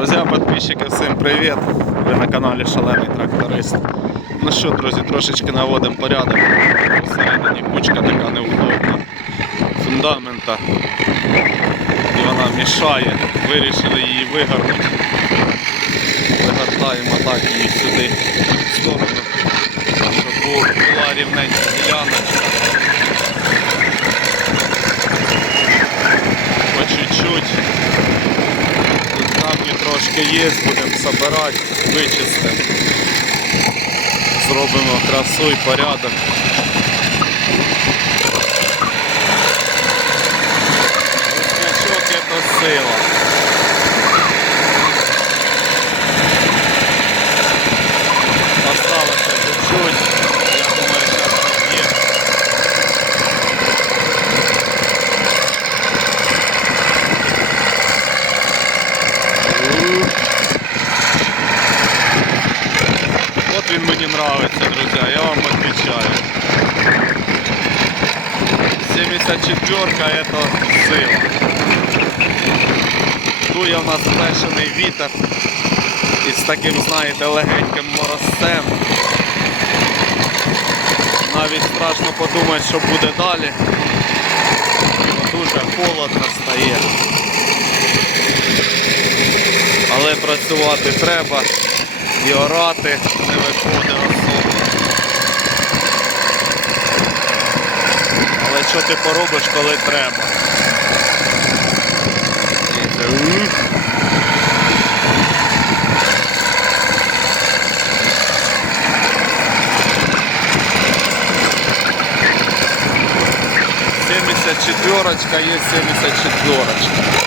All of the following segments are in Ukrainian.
Друзья, подписчики, всім привіт! Ви на каналі Шалений Тракторист. Ну що, друзі, трошечки наводимо порядок. Усередині кучка така неудобна. Фундамента. І вона мішає. Вирішили її вигорнути. Вигортаємо так її сюди трошки є, будемо збирати, вичистимо. Зробимо красу і порядок. Ручнячок це сила. Осталося чуть-чуть. Я думаю, зараз є. Вот він мені нравится, друзья, я вам отвечаю. 74-ка это сила. Дує в нас бешений вітер із таким, знаєте, легеньким морозцем. Навіть страшно подумати, що буде далі. Дуже холодно стає. Але працювати треба і орати не виходить особо. Але що ти поробиш, коли треба? Семьдесят четверочка есть семьдесят четверочка.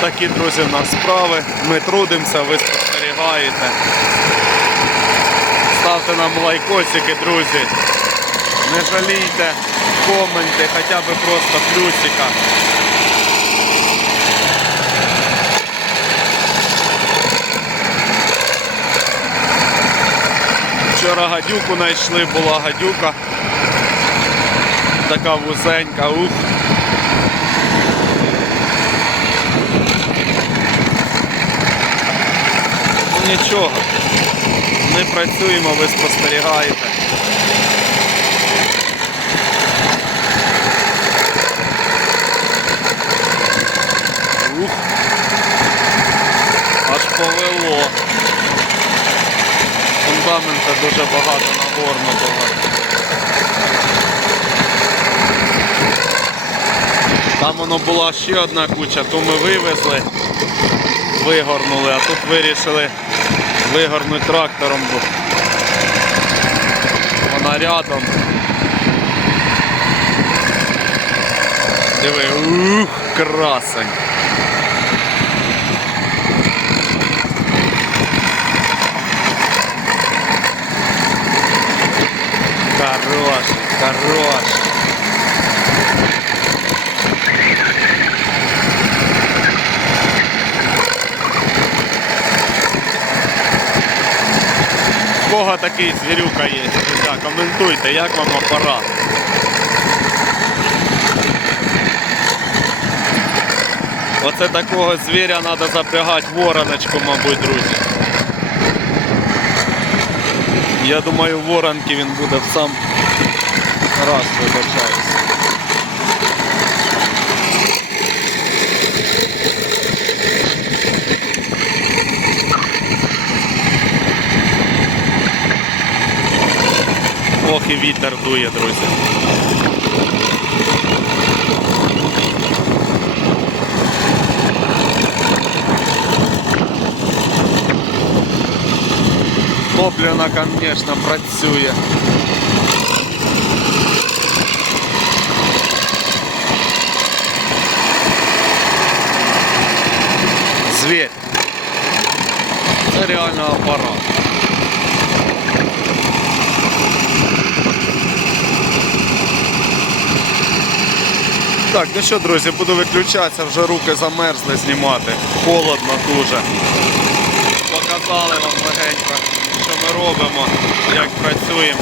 Такі, друзі, в нас справи. Ми трудимося, ви спостерігаєте. Ставте нам лайкосики, друзі. Не жалійте коменти, хоча б просто плюсика. Вчора гадюку знайшли, була гадюка. Така вузенька, ух. Ну нічого. Ми працюємо, ви спостерігаєте. Ух. Аж повело. Фундамента дуже багато нагорнутого. Там воно була ще одна куча, ту ми вивезли вигорнули, а тут вирішили вигорнути трактором, бо вона рядом. Диви, ух, красень. Хорош, хорош. Кого такий звірюка є? Коментуйте, як вам апарат. Оце такого звіря треба запрягати вороночку, мабуть, друзі. Я думаю, воронки він буде в сам раз вибачаюсь. Ох і вітер дує, друзі. Топлена, звісно, працює. Звір. Це реально апарат. Так, ну що, друзі, буду виключатися, вже руки замерзли знімати. Холодно дуже. Показали вам легенько, що ми робимо, як працюємо.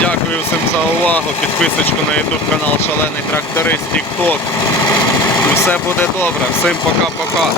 Дякую всім за увагу. Підписочку на YouTube канал Шалений Тракторист TikTok. Все буде добре. Всім пока-пока.